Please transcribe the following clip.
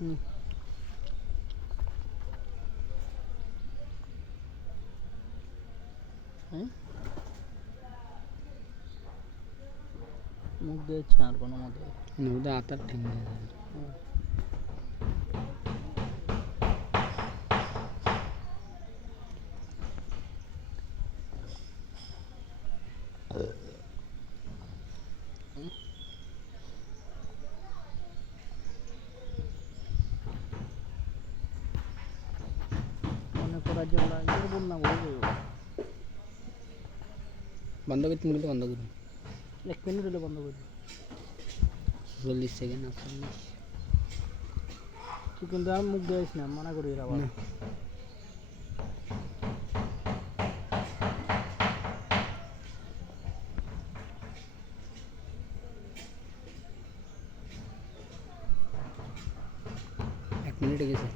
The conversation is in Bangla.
মুখ দিয়েছে আর কোনো মতো নদী আতার ঠিক নেই মনে করার জন্য বন্যা বলে বন্ধ করতে মিলে বন্ধ করুন 1 মিনিট হলে বন্ধ করে 40 সেকেন্ড 48 তুই কিন্তু আর মুখ দিয়েছ না মানা করি আবার এক মিনিট গেছে